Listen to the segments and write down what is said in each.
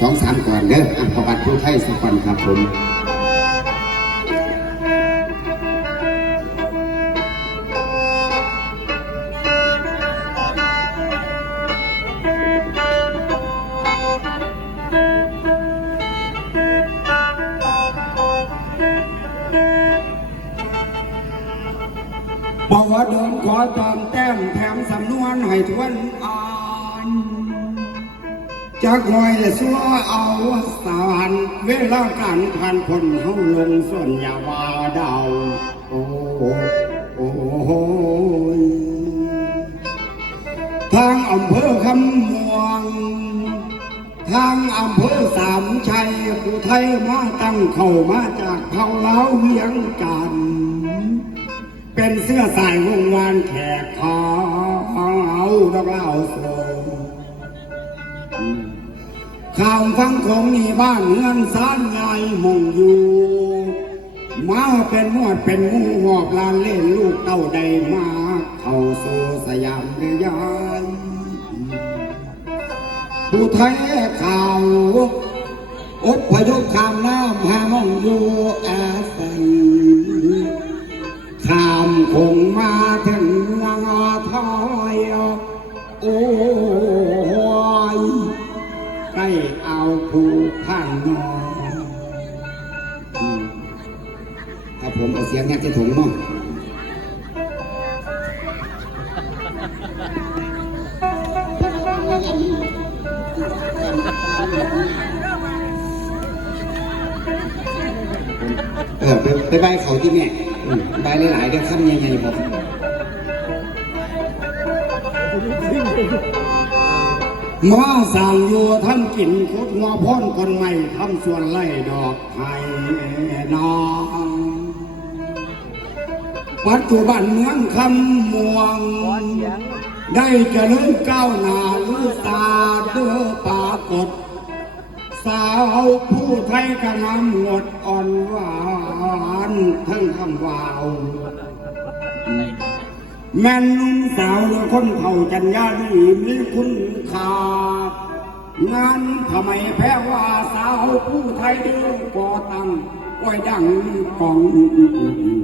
สองสามก่อนเด้ออะประวัติผู้ไทยสักก่อนครับผมบอกว่าเดินขอตามแต้มแถมสำนวนให้ทวนอ่าน จากหน่อยและสัวเอาสารเวลาการผ่านพ้นเฮาลงส่วนยาวาดาวโอ้โอ้โหทางอำเภอคำมวง ทางอำเภอสามชัยผู้ไทยมาตั้งเข้ามาจากเผ่าเล้าเวียงจันเป็นเสื้อสายวงวานแขกขาวดอกเล่าโซ ข่าวฟังของนี่บ้านเมืองสานยายมงอยู่มาเป็นหมวดเป็นงูหอบลานเล่นลูกเต้าใดมาเข้าสู่สยามเรยายผู้ไทยข่าวอพยพข้ามน้ำหามองอยู่แอสันข้ามคงมาถึงนางาทอยโอ้ ผู้านนอนอืมครับผมเอาเสียงแง่จะถุงเนาะเออไปไปใบเขาที่แม่ใบหลายๆเดี๋ยวคำใหญ่ๆบอก หมาสั่งอยู่ท่านกินคุดงอพ่นคนใหม่ทำส่วนไล่ดอกไห้นองปัจจุบันเมืองคำม่วง ได้เจริญก้าวหน้าลือตาเด้อปรากฏ สาวผู้ไทยกระนำหมดอ่อนหวานทั้งคำวาว แม่นนุ่มสาวและคนเผ่าจัญญาดีมีคุณค่างานทำไมแพ้ว่าสาวผู้ไทยเดือก่อตั้งไว้ดังกอง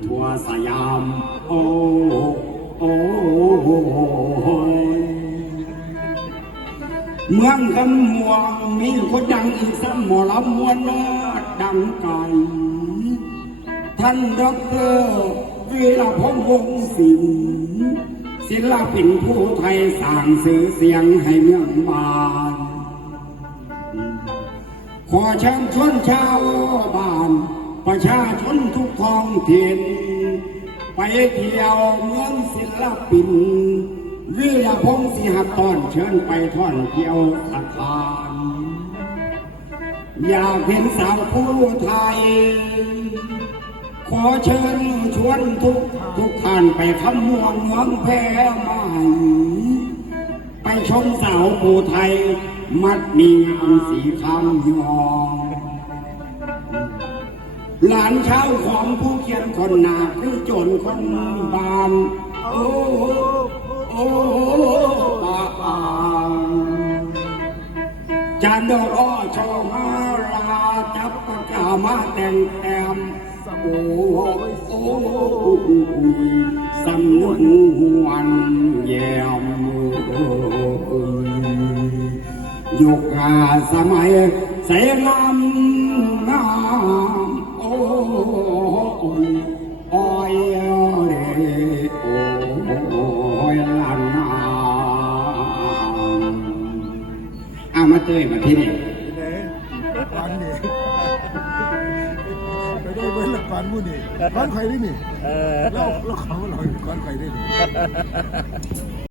ทั่วสยาม โอ้โอ้เมืองคำม่วงมีคนดังอีกสัมหมอลำมวนนาดังไกลท่านดอกเตอร วีรพงษ์วงศิลป์ศิลปินผู้ไทยสร้างสื่อเสียงให้เมืองบานขอเชิญชวนชาวบ้าน ประชาชนทุกท้องถิ่นไปเที่ยวเมืองศิลปินวิรพงศ์สิหตอนเชิญไปท่อนเที่ยวสถานอยากเห็นสาวผู้ไทย อเชิญชวนทุกทุกท่านไปคำมวงเมืองแพร่ใหม่ไปชมสาวผู้ไทย มัดมีงามสีคำยองหลานเช้าของผู้เขียนคนหนาคือโจรคนบานโอ้โอ้ปาปางจานดอกอ้อชอมาราจับปากกามาแต่งแต้ม โอ้โอ้สำนุนหวนแยมยุคาสมัยเสงามงามโอ้ยโอ้ยเด้โอ้ยลันนาอามาเจอมาที่นี่ ได้เบิ้ลละฟันมู่นี่ฟันใครได้นี่แล้วแล้วเขาเราฟันใครได้นี่